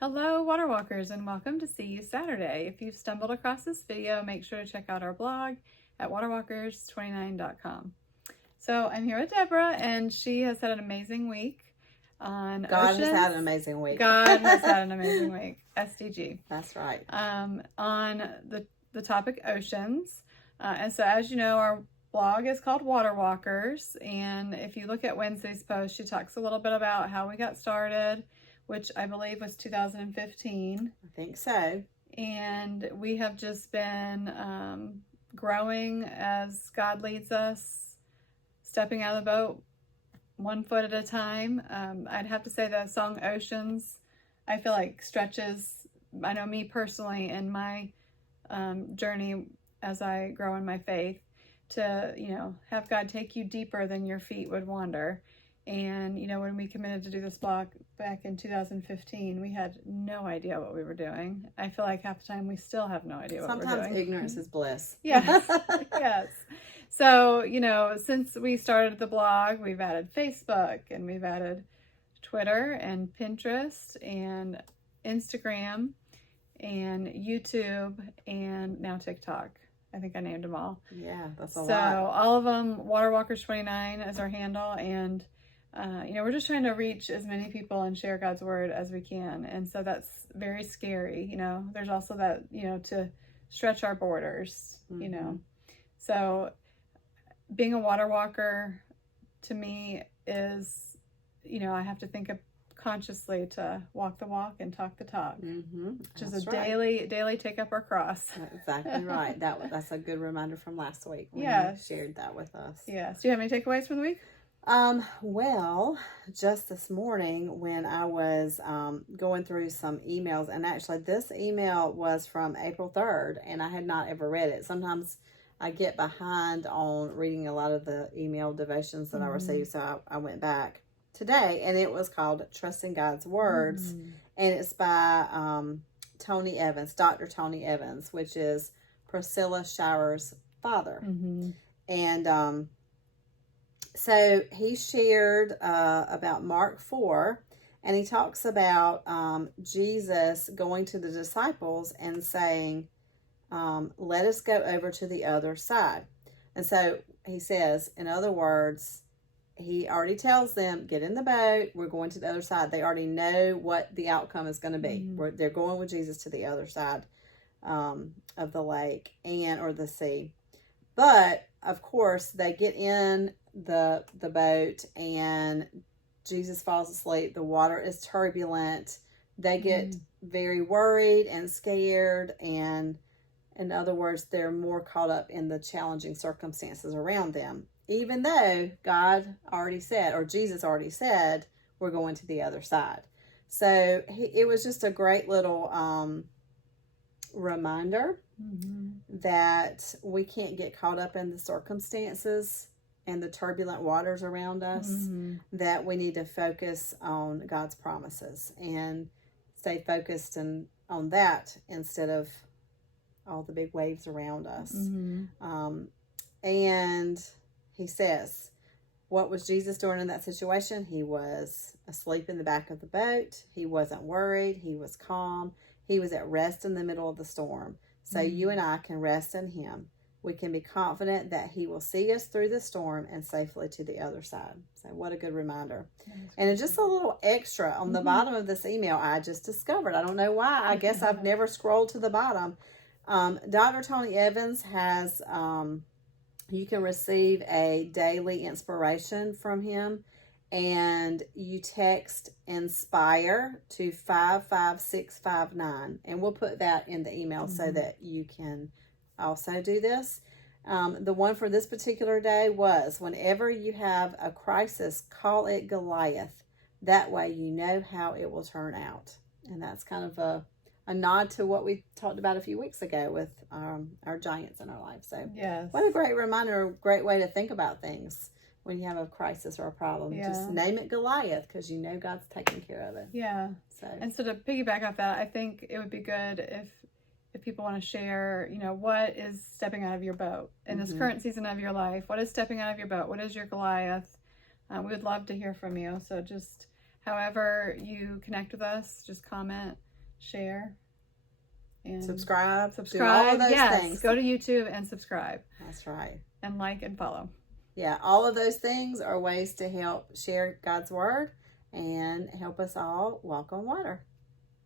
Hello, Water Walkers, and welcome to See You Saturday. If you've stumbled across this video, make sure to check out our blog at waterwalkers29.com. So I'm here with Deborah, and she has had an amazing week on God oceans. has had an amazing week. God has had an amazing week. SDG. That's right. On the topic oceans. And so as you know, our blog is called Water Walkers, and if you look at Wednesday's post, she talks a little bit about how we got started, which I believe was 2015. I think so. And we have just been growing as God leads us, stepping out of the boat one foot at a time. I'd have to say the song Oceans, I feel like stretches, I know me personally, in my journey as I grow in my faith, to, have God take you deeper than your feet would wander. And, when we committed to do this blog back in 2015, we had no idea what we were doing. I feel like half the time we still have no idea what we're doing. Sometimes ignorance is bliss. Yes, yes. So, since we started the blog, we've added Facebook, and we've added Twitter and Pinterest and Instagram and YouTube and now TikTok. I think I named them all. Yeah, that's a lot. So all of them, Waterwalkers29 is our handle, and we're just trying to reach as many people and share God's word as we can. And so that's very scary. There's also that, to stretch our borders, So being a water walker to me is, I have to think of consciously to walk the walk and talk the talk, which is a daily take up our cross. That's exactly right. That's a good reminder from last week when you shared that with us. Yes. Do you have any takeaways from the week? Well, just this morning when I was going through some emails, and actually this email was from April 3rd, and I had not ever read it. Sometimes I get behind on reading a lot of the email devotions that I receive, so I went back today, and it was called Trusting God's Words, and it's by Tony Evans, Dr. Tony Evans, which is Priscilla Shirer's father. And so he shared about Mark 4, and he talks about Jesus going to the disciples and saying, let us go over to the other side. And so he says, in other words, he already tells them, get in the boat, we're going to the other side. They already know what the outcome is going to be. They're going with Jesus to the other side of the lake or the sea. But, of course, they get in the boat, and Jesus falls asleep. The water is turbulent. They get very worried and scared, and in other words, they're more caught up in the challenging circumstances around them, even though God already said, or Jesus already said, we're going to the other side. So it was just a great little reminder that we can't get caught up in the circumstances and the turbulent waters around us, that we need to focus on God's promises and stay focused on that instead of all the big waves around us. And he says, what was Jesus doing in that situation? He was asleep in the back of the boat. He wasn't worried. He was calm. He was at rest in the middle of the storm. So you and I can rest in him. We can be confident that he will see us through the storm and safely to the other side. So what a good reminder. And just a little extra on the bottom of this email I just discovered. I don't know why. I guess I've never scrolled to the bottom. Dr. Tony Evans has, you can receive a daily inspiration from him, and you text INSPIRE to 55659, and we'll put that in the email so that you can also do this. The one for this particular day was, whenever you have a crisis, call it Goliath. That way you know how it will turn out. And that's kind of a nod to what we talked about a few weeks ago with our giants in our life. So what a great reminder, a great way to think about things when you have a crisis or a problem. Just name it Goliath, because you know God's taking care of it. So and so to piggyback off that, I think it would be good if people want to share, what is stepping out of your boat in this current season of your life. What is stepping out of your boat? What is your Goliath? We would love to hear from you. So just however you connect with us, just comment share, and Subscribe. Do all subscribe. of those Yes, things. go to YouTube and subscribe That's right. and like and follow. Yeah, all of those things are ways to help share God's word and help us all walk on water.